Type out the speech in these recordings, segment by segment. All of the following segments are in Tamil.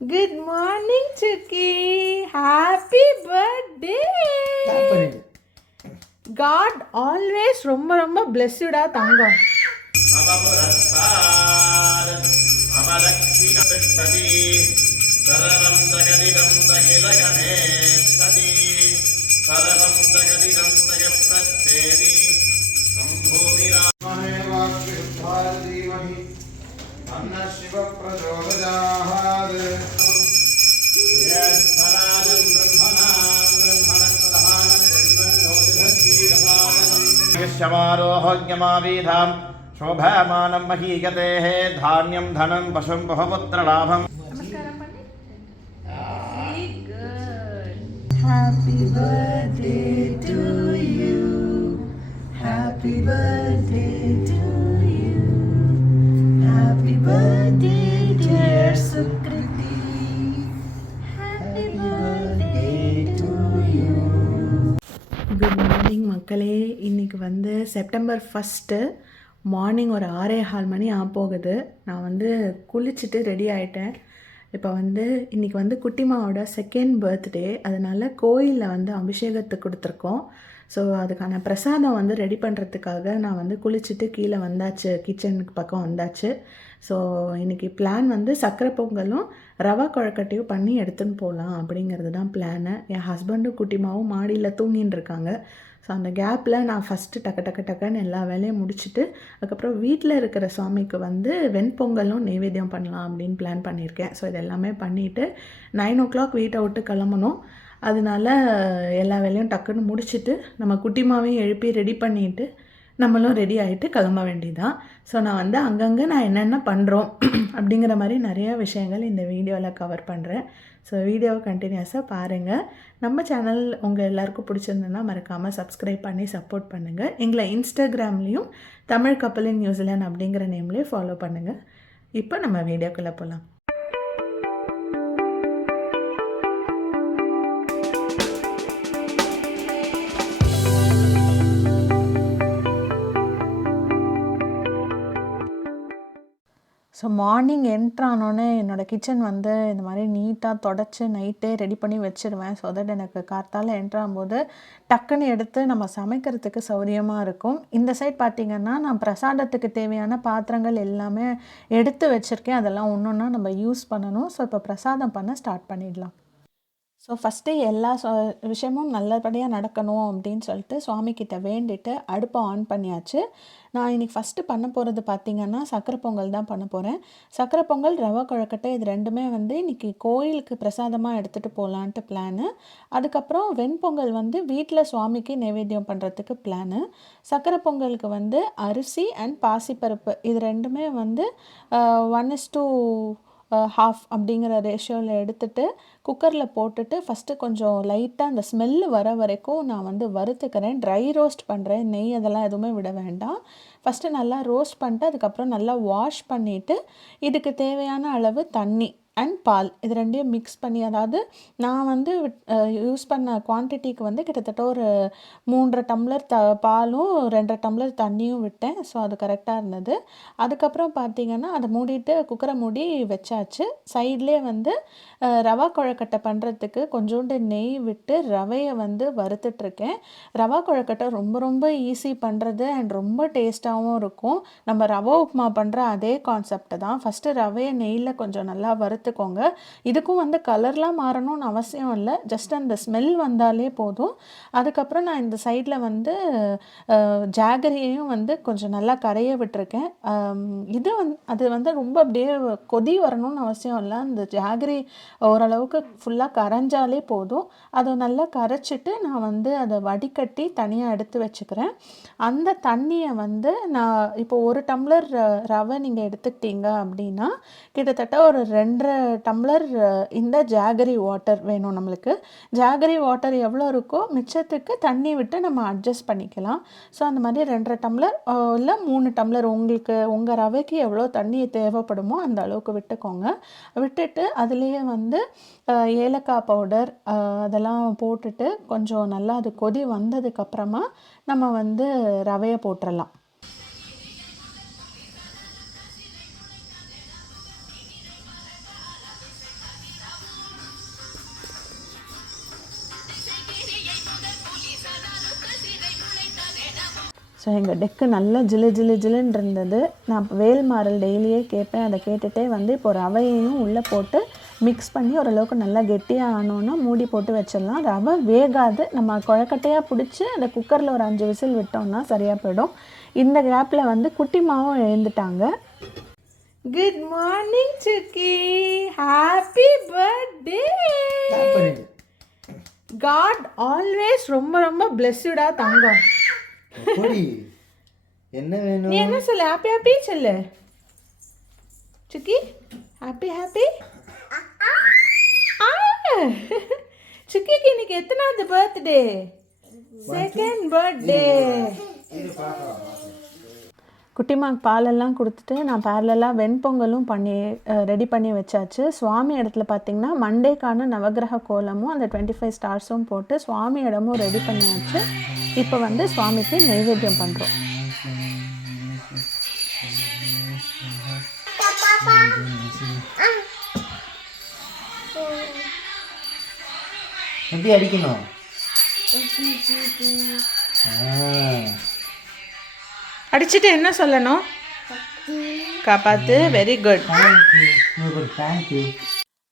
Good morning, Chucky. Happy birthday. God always ரொம்ப ரொம்ப blessed-ஆ தங்கம். சரவம் ஜகதிடம் தகிலகமே சதி சரவம் ஜகதிடம் தயப்ரச்சேதி சம்பூமிராமஹே வாக்யுத்தாதீமஹி அன்ன சிவ பிரச்சோதயாத் யஸ்தராஜம் பிரம்மணாம் பிரம்மணம் பிரதானம் ஜன்மன்னோதிதீரசாதனம் யஸ்யமாரோஹ்யமாவீதாம் शोभामानं महीयतेः धान्यं धनं पशुं बहुपुत्रलाभम् Happy birthday to you. Happy birthday to you. Happy birthday dear Sukriti. Happy birthday to you. Good morning மக்களே. இன்னைக்கு வந்து செப்டம்பர் 1 மார்னிங் ஒரு 6:15 மணி போகுது. நான் குளிச்சுட்டு ரெடி ஆகிட்டேன். இப்போ இன்றைக்கி குட்டிமாவோட செகண்ட் பர்த்டே, அதனால் கோயிலில் அபிஷேகத்துக்கு கொடுத்துருக்கோம். ஸோ அதுக்கான பிரசாதம் ரெடி பண்ணுறதுக்காக நான் குளிச்சுட்டு கீழே வந்தாச்சு, கிச்சனுக்கு பக்கம் வந்தாச்சு. ஸோ இன்றைக்கி பிளான் சக்கரை பொங்கலும் ரவா கொழக்கட்டையும் பண்ணி எடுத்துன்னு போகலாம் அப்படிங்கிறது தான் பிளானு. என் ஹஸ்பண்டும் குட்டிமாவும் மாடியில் தூங்கின்னு இருக்காங்க. ஸோ அந்த கேப்பில் நான் ஃபஸ்ட்டு டக்குன்னு எல்லா வேலையும் முடிச்சுட்டு அதுக்கப்புறம் வீட்டில் இருக்கிற சுவாமிக்கு வெண்பொங்கலும் நைவேத்தியம் பண்ணலாம் அப்படின்னு பிளான் பண்ணியிருக்கேன். ஸோ இது எல்லாமே பண்ணிவிட்டு 9 o'clock வீட்டை விட்டு கிளம்பணும். அதனால எல்லா வேலையும் டக்குன்னு முடிச்சுட்டு நம்ம குட்டிமாவையும் எழுப்பி ரெடி பண்ணிவிட்டு நம்மளும் ரெடி ஆகிட்டு கிளம்ப வேண்டியதான். ஸோ நான் அங்கங்கே நான் என்னென்ன பண்ணுறோம் அப்படிங்கிற மாதிரி நிறையா விஷயங்கள் இந்த வீடியோவில் கவர் பண்ணுறேன். ஸோ வீடியோவை கண்டினியூஸாக பாருங்கள். நம்ம சேனல் உங்கள் எல்லாருக்கும் பிடிச்சிருந்ததுன்னா மறக்காமல் சப்ஸ்கிரைப் பண்ணி சப்போர்ட் பண்ணுங்கள். எங்களை இன்ஸ்டாகிராம்லேயும் தமிழ் கப்பல் இன் நியூசிலாந்து அப்படிங்கிற நேம்லேயும் ஃபாலோ பண்ணுங்கள். இப்போ நம்ம வீடியோக்குள்ளே போகலாம். ஸோ மார்னிங் என்ட்ரானோடனே என்னோடய கிச்சன் இந்த மாதிரி நீட்டாக தொடச்சி நைட்டே ரெடி பண்ணி வச்சுருவேன். ஸோ தட் எனக்கு கார்த்தால் என்ட்ராகும்போது டக்குன்னு எடுத்து நம்ம சமைக்கிறதுக்கு சௌரியமாக இருக்கும். இந்த சைட் பார்த்திங்கன்னா நான் பிரசாதத்துக்கு தேவையான பாத்திரங்கள் எல்லாமே எடுத்து வச்சுருக்கேன். அதெல்லாம் ஒன்று ஒன்றா நம்ம யூஸ் பண்ணணும். ஸோ இப்போ பிரசாதம் பண்ண ஸ்டார்ட் பண்ணிடலாம். ஸோ ஃபஸ்ட்டு எல்லா விஷயமும் நல்லபடியாக நடக்கணும் அப்படின்னு சொல்லிட்டு சுவாமிக்கிட்ட வேண்டிட்டு அடுப்பை ஆன் பண்ணியாச்சு. நான் இன்றைக்கி ஃபஸ்ட்டு பண்ண போகிறது பார்த்திங்கன்னா சக்கரை பொங்கல் தான் பண்ண போகிறேன். சக்கரை பொங்கல், ரவா கொழக்கட்டை இது ரெண்டுமே இன்றைக்கி கோயிலுக்கு பிரசாதமாக எடுத்துகிட்டு போகலான்ட்டு பிளானு. அதுக்கப்புறம் வெண்பொங்கல் வீட்டில் சுவாமிக்கு நைவேத்தியம் பண்ணுறதுக்கு பிளானு. சக்கரை பொங்கலுக்கு அரிசி அண்ட் பாசிப்பருப்பு இது ரெண்டுமே 1:1/2 அப்படிங்கிற ரேஷியோவில் எடுத்துகிட்டு குக்கரில் போட்டுட்டு ஃபஸ்ட்டு கொஞ்சம் லைட்டாக அந்த ஸ்மெல்லு வர வரைக்கும் நான் வறுத்துக்கிறேன். ட்ரை ரோஸ்ட் பண்ணுறேன். நெய் அதெல்லாம் எதுவுமே விட வேண்டாம். ஃபஸ்ட்டு நல்லா ரோஸ்ட் பண்ணிட்டு அதுக்கப்புறம் நல்லா வாஷ் பண்ணிவிட்டு இதுக்கு தேவையான அளவு தண்ணி அண்ட் பால் இது ரெண்டையும் மிக்ஸ் பண்ணி, அதாவது நான் யூஸ் பண்ண குவான்டிட்டிக்கு கிட்டத்தட்ட ஒரு 3.5 டம்ளர் பாலும் 2.5 டம்ளர் தண்ணியும் விட்டேன். ஸோ அது கரெக்டாக இருந்தது. அதுக்கப்புறம் பார்த்திங்கன்னா அதை மூடிட்டு குக்கரை மூடி வச்சாச்சு. சைட்லேயே ரவா கொழக்கட்டை பண்ணுறதுக்கு கொஞ்சோண்டு நெய் விட்டு ரவையை வறுத்துட்ருக்கேன். ரவா கொழக்கட்டை ரொம்ப ரொம்ப ஈஸி பண்ணுறது அண்ட் ரொம்ப டேஸ்ட்டாகவும் இருக்கும். நம்ம ரவை உப்புமா பண்ணுற அதே கான்செப்ட் தான். ஃபஸ்ட்டு ரவையை நெய்யில் கொஞ்சம் நல்லா வறுத்துக்கோங்க. இதுக்கும் கலர்லாம் மாறணும்னு அவசியம் இல்லை. ஜஸ்ட் அந்த ஸ்மெல் வந்தாலே போதும். அதுக்கப்புறம் நான் இந்த சைடில் ஜாகரியையும் கொஞ்சம் நல்லா கரைய விட்டுருக்கேன். இது அது ரொம்ப அப்படியே கொதி வரணும்னு அவசியம் இல்லை. அந்த ஜாகரி ஓரளவுக்கு ஃபுல்லாக கரைஞ்சாலே போதும். அதை நல்லா கரைச்சிட்டு நான் அதை வடிகட்டி தனியாக எடுத்து வச்சுக்கிறேன். அந்த தண்ணியை நான் இப்போ 1 டம்ளர் ரவை நீங்கள் எடுத்துக்கிட்டீங்க அப்படின்னா கிட்டத்தட்ட ஒரு 2.5 டம்ளர் இந்த ஜாகரி வாட்டர் வேணும் நம்மளுக்கு. ஜாகரி வாட்டர் எவ்வளோ இருக்கோ மிச்சத்துக்கு தண்ணி விட்டு நம்ம அட்ஜஸ்ட் பண்ணிக்கலாம். ஸோ அந்த மாதிரி 2.5 டம்ளர் இல்லை 3 டம்ளர் உங்களுக்கு உங்கள் ரவைக்கு எவ்வளோ தண்ணி தேவைப்படுமோ அந்த அளவுக்கு விட்டுக்கோங்க. விட்டுட்டு அதுலேயே ஏலக்காய் பவுடர் அதெல்லாம் போட்டுட்டு கொஞ்சம் நல்லா அது கொதி வந்ததுக்கப்புறமா நம்ம ரவையை போட்டுடலாம். ஸோ எங்கள் டெக்கு நல்லா ஜில்லுன்னு இருந்தது. நான் வேல்மாறல் டெய்லியே கேட்பேன். அதை கேட்டுகிட்டே வந்து இப்போ ரவையையும் உள்ளே போட்டு மிக்ஸ் பண்ணி ஓரளவுக்கு நல்லா கெட்டியாக ஆனோன்னா மூடி போட்டு வச்சிடலாம். ரவை வேகாது. நம்ம குழக்கட்டையாக பிடிச்சி அந்த குக்கரில் ஒரு 5 விசில் விட்டோம்னா சரியாக போயிடும். இந்த கேப்பில் வந்து குட்டிமாவும் எழுந்துட்டாங்க. குட் மார்னிங் சுக்கி, ஹாப்பி பர்த்டே. காட் ஆல்வேஸ் ரொம்ப பிளெஸ்டா தங்கம். என்ன வேணும்? நீ என்ன சொல்ல? ஹாப்பி ஹாப்பி சொல்லு சுக்கி. Happy happy. சுக்கிக்கு இன்னைக்கு எத்தனாவது பர்த்டே? Second birthday. குட்டிமாக்கு பாலெல்லாம் கொடுத்துட்டு நான் பேரலாக வெண்பொங்கலும் ரெடி பண்ணி வச்சாச்சு. சுவாமி இடத்துல பார்த்திங்கன்னா மண்டேக்கான நவகிரக கோலமும் அந்த 25 ஸ்டார்ஸும் போட்டு சுவாமி இடமும் ரெடி பண்ணியாச்சு. இப்போ வந்து சுவாமிக்கு நைவேத்தியம் பண்ணுறோம். எப்படி அடிக்கணும்? அடிச்சுட்டு என்ன சொல்லணும்? காப்பாத்து. Very good. தேங்க்யூ.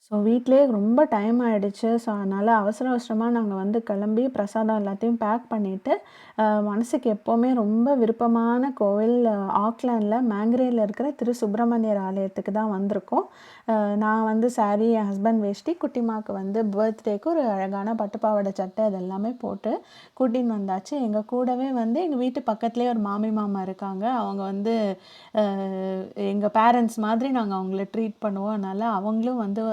ஸோ வீட்டிலே ரொம்ப டைம் ஆகிடுச்சு. ஸோ அதனால் அவசரமாக நாங்கள் வந்து கிளம்பி பிரசாதம் எல்லாத்தையும் பேக் பண்ணிவிட்டு மனசுக்கு எப்போவுமே ரொம்ப விருப்பமான கோவில் ஆக்லாண்டில் மேங்க்ரேயில் இருக்கிற திரு சுப்பிரமணியர் ஆலயத்துக்கு தான் வந்திருக்கோம். நான் வந்து சாரீ, என் ஹஸ்பண்ட் வேஷ்டி, குட்டிமாக்கு வந்து பர்த்டேக்கு ஒரு அழகான பட்டுப்பாவாடை சட்டை இதெல்லாமே போட்டு கூட்டின்னு வந்தாச்சு. எங்கள் கூடவே வந்து எங்கள் வீட்டு பக்கத்துலேயே ஒரு மாமா இருக்காங்க. அவங்க வந்து எங்கள் பேரண்ட்ஸ் மாதிரி நாங்கள் அவங்கள ட்ரீட் பண்ணுவோம். அதனால் அவங்களும் வந்து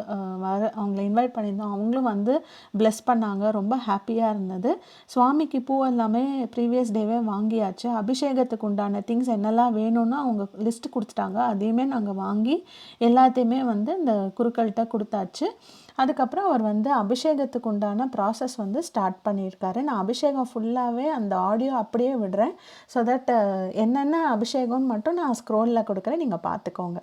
அவங்கள இன்வைட் பண்ணியிருந்தோம். அவங்களும் வந்து ப்ளெஸ் பண்ணாங்க. ரொம்ப ஹாப்பியாக இருந்தது. சுவாமிக்கு பூ எல்லாமே ப்ரீவியஸ் டேவே வாங்கியாச்சு. அபிஷேகத்துக்கு உண்டான திங்ஸ் என்னெல்லாம் வேணும்னு அவங்க லிஸ்ட் கொடுத்துட்டாங்க. அதையுமே நாங்கள் வாங்கி எல்லாத்தையுமே வந்து இந்த குருக்கள்கிட்ட கொடுத்தாச்சு. அதுக்கப்புறம் அவர் வந்து அபிஷேகத்துக்கு உண்டான ப்ராசஸ் வந்து ஸ்டார்ட் பண்ணியிருக்காரு. நான் அபிஷேகம் ஃபுல்லாகவே அந்த ஆடியோ அப்படியே விடுறேன். ஸோ தட் என்னென்ன அபிஷேகம்னு மட்டும் நான் ஸ்க்ரோலில் கொடுக்குறேன், நீங்கள் பார்த்துக்கோங்க.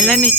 இளநீ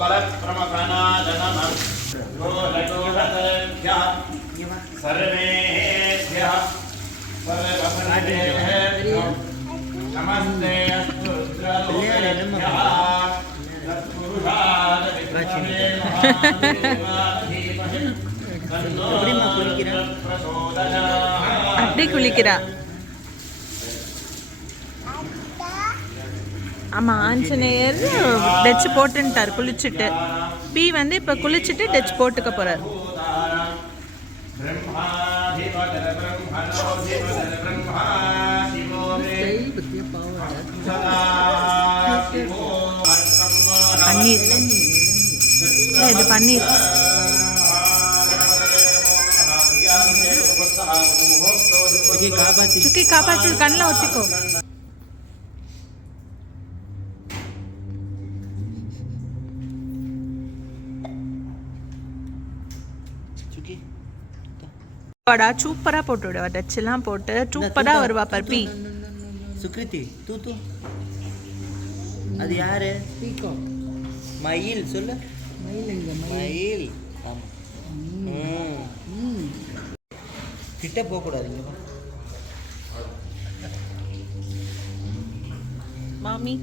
Bala அப்படி குளிக்கிறா. ஆமா, ஆஞ்சநேயர் டச் போட்டுன்ட்டார் குளிச்சுட்டு. பி வந்து இப்ப குளிச்சுட்டு டச் போட்டுக்க போறார். பன்னீர், இது பன்னீர். சுக்கி காப்பாத்து, கண்ணில் ஒத்திக்கோ. சூப்பரா போட்டு விடுவா, டச் எல்லாம் போட்டு சூப்பரா வருவா பர்பி. சுக்ரிதி தூ தூ. அது யாரு? மயில் சொல்லு. மயில். கிட்ட போக கூடாதுங்க மாமி.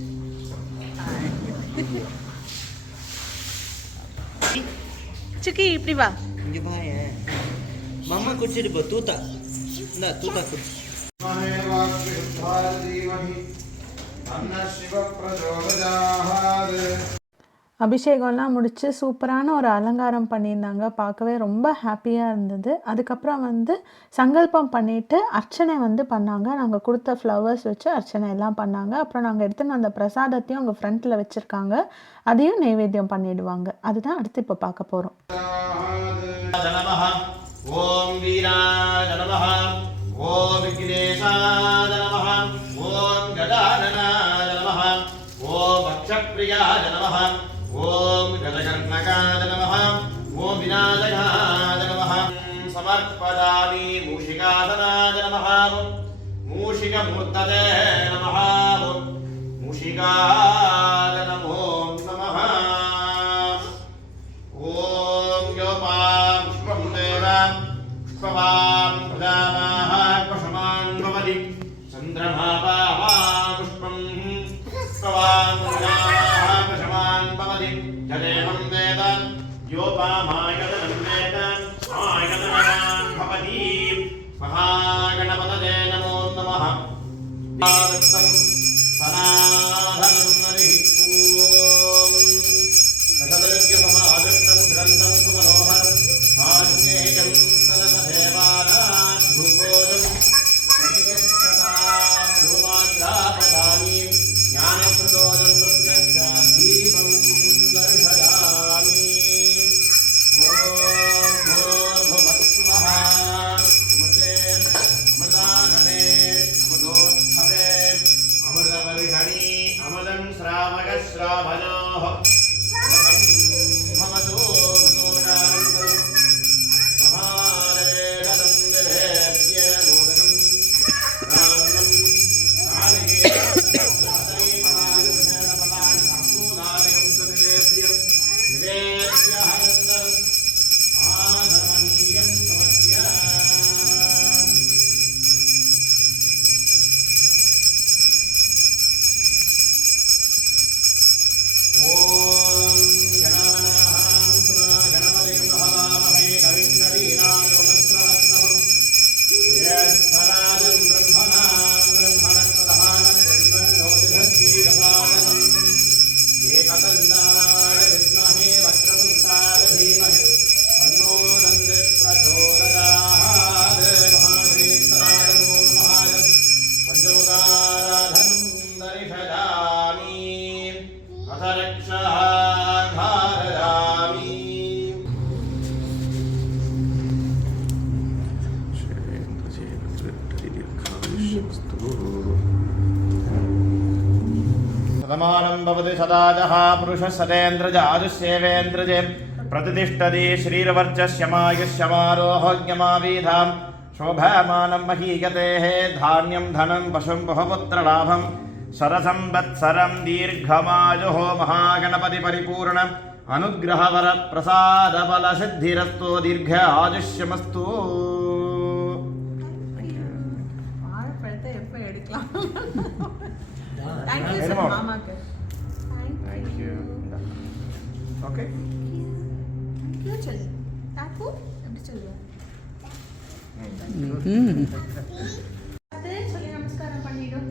சுக்கி இப்படி வா. இங்க பாரு, மம்மா குடிச்சிட்டு போ. தூத்தா இந்த தூத்தா குடி. அபிஷேகம்லாம் முடித்து சூப்பரான ஒரு அலங்காரம் பண்ணியிருந்தாங்க. பார்க்கவே ரொம்ப ஹாப்பியாக இருந்தது. அதுக்கப்புறம் வந்து சங்கல்பம் பண்ணிவிட்டு அர்ச்சனை வந்து பண்ணாங்க. நாங்கள் கொடுத்த ஃப்ளவர்ஸ் வச்சு அர்ச்சனை எல்லாம் பண்ணாங்க. அப்புறம் நாங்கள் எடுத்துன்னு அந்த பிரசாதத்தையும் அவங்க ஃப்ரண்ட்டில் வச்சுருக்காங்க. அதையும் நைவேத்தியம் பண்ணிடுவாங்க. அதுதான் அடுத்து இப்போ பார்க்க போகிறோம். ஓம் வீராய நமஹ, ஓம் விக்னேஷாய நமஹ, ஓம் கஜானனாய நமஹ, ஓம் அக்ஷப்ரியாய நமஹ, ஓம் கஜகர்ணகாய நமஹ, ஓம் விநாயகாய நமஹ. சமர்ப்பயாமி மூஷிகாசனாய நமஹ, மூஷிகமூர்த்ததே நமஹ, மூஷிகாய நமோ நமஹ. ஓம் யோபாம் புஷ்பம் தேவம் புஷ்பவாம் பிரஜாமாஹ பசுமான் பவதி சந்திரமாபாஹ புஷ்பம் புஷ்பவாம் பிரஜாமாஹ பசுமான் பவதி ஜலேவம் வேத யோபாமாயதனம் வேத ஆயதனான் பவதி மகாகணபதயே நமோ நமः. ஆதத்தம் சனாதனம் ஹரி ஓம். சகதர்க்யசமாதிஷ்டம் கிரந்தம் சுமனோஹரம் ஆஞ்சநேயம் சர்வதேவானாம் பூகோஜம் பிரதிஷ்டதாம் ருமாஜ்ராபதாமி ஞானப்ரதோஜம் பிரத்யக்ஷாதீபம் தர்ஷயாமி. ஓம் பூர்வபுவஸ்ஸுவः அமிர்தே அமிர்தானனே அமிர்தோத்பவே அமிர்தவர்ஷணி அமிர்தம் ஸ்ராவக ஸ்ராவணோः शतमानं भवति शताजः पुरुषः शतेन्द्रज आयुष्येवेन्द्रजे प्रतिष्ठति श्रीरवर्चस्यमायुष्यमारोहोज्ञमावीधां शोभामानं महीयतेः धान्यं धनं पशुं बहुपुत्रलाभं शरसंवत्सरं दीर्घमायुः महागणपतिपरिपूर्ण अनुग्रहवरप्रसादबलसिद्धिरस्तु दीर्घ आयुष्यमस्तु. Thank you Very sir much. மாமாக்கு தேங்க்யூ ஓகே தேங்க்யூ சொல்லு தாக்கு எப்படி சொல்லுவேன் அது சொல்லி நமஸ்காரம் பண்ணிடும்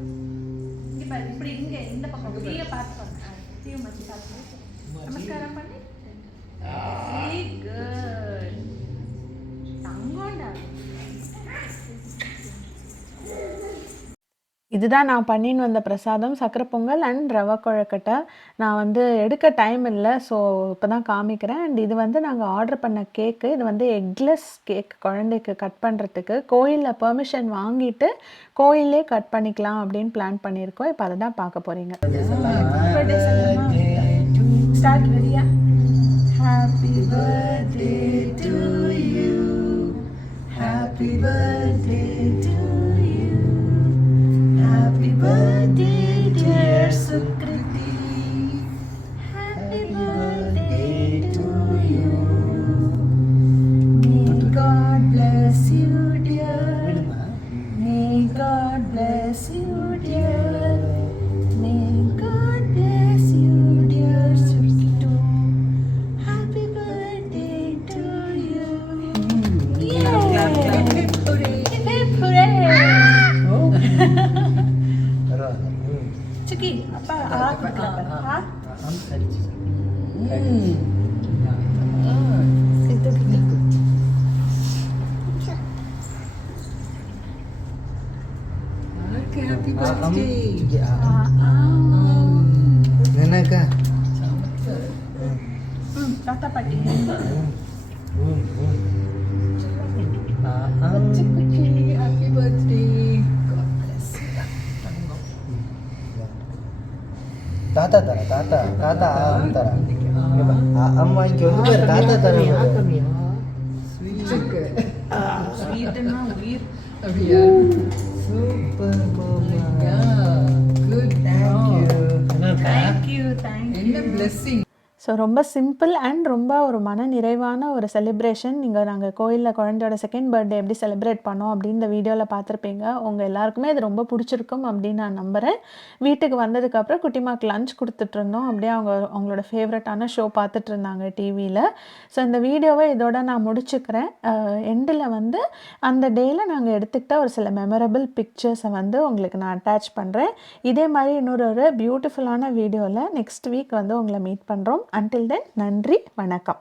இங்க பாரு இப்படி இங்க இந்த பக்கம் தீய பார்த்து பண்ணு தீய மச்சி பார்த்து நமஸ்காரம் பண்ணி வெரி குட் தங்கோண்டா இதுதான் நான் பண்ணின்னு வந்த பிரசாதம் சக்கரை பொங்கல் அண்ட் ரவா கொழக்கட்டை நான் வந்து எடுக்க டைம் இல்லை ஸோ இப்போ தான் காமிக்கிறேன் அண்ட் இது வந்து நாங்கள் ஆர்டர் பண்ண கேக்கு இது வந்து எக்லெஸ் கேக் குழந்தைக்கு கட் பண்ணுறதுக்கு கோயிலில் பெர்மிஷன் வாங்கிட்டு கோயிலே கட் பண்ணிக்கலாம் அப்படின்னு பிளான் பண்ணியிருக்கோம் இப்போ அதை தான் பார்க்க போகிறீங்க ஸ்டார்ட் ரெடியா happy birthday to you happy birthday to Happy birthday, dear Sukriti. Happy birthday to you. May God bless you, dear. May God bless you, dear. May God bless you, dear Sukriti. Happy birthday to you. Yay! Hip hooray! Hip hooray! Ciki, apa? Apa? Itu gitu. Okay, happy birthday. Nenaka. Tata pati. Kuchi, happy birthday. God bless you. Tata antara. Amma jolly tata tara. Sweet. Sweet na weird. Abhiya. Super mama. Yeah. Good. Thank you. என்ன blessing. ஸோ ரொம்ப சிம்பிள் அண்ட் ரொம்ப ஒரு மன நிறைவான ஒரு செலிப்ரேஷன் நாங்கள் கோயிலில் குழந்தையோட செகண்ட் பர்த்டே எப்படி செலிப்ரேட் பண்ணோம் அப்படின்னு இந்த வீடியோவில் பார்த்துருப்பீங்க உங்கள் எல்லாருக்குமே இது ரொம்ப பிடிச்சிருக்கும் அப்படின்னு நான் நம்புகிறேன் வீட்டுக்கு வந்ததுக்கப்புறம் குட்டிமாக்கு லஞ்ச் கொடுத்துட்ருந்தோம் அப்படியே அவங்களோட ஃபேவரட்டான ஷோ பார்த்துட்டு இருந்தாங்க டிவியில் ஸோ இந்த வீடியோவை இதோட நான் முடிச்சுக்கிறேன் எண்டில் வந்து அந்த டேயில் நாங்கள் எடுத்துக்கிட்ட ஒரு சில மெமரபிள் பிக்சர்ஸை வந்து உங்களுக்கு நான் அட்டாச் பண்ணுறேன் இதே மாதிரி இன்னொரு பியூட்டிஃபுல்லான வீடியோவில் நெக்ஸ்ட் வீக் வந்து உங்களை மீட் பண்ணுறோம் Until then, நன்றி வணக்கம்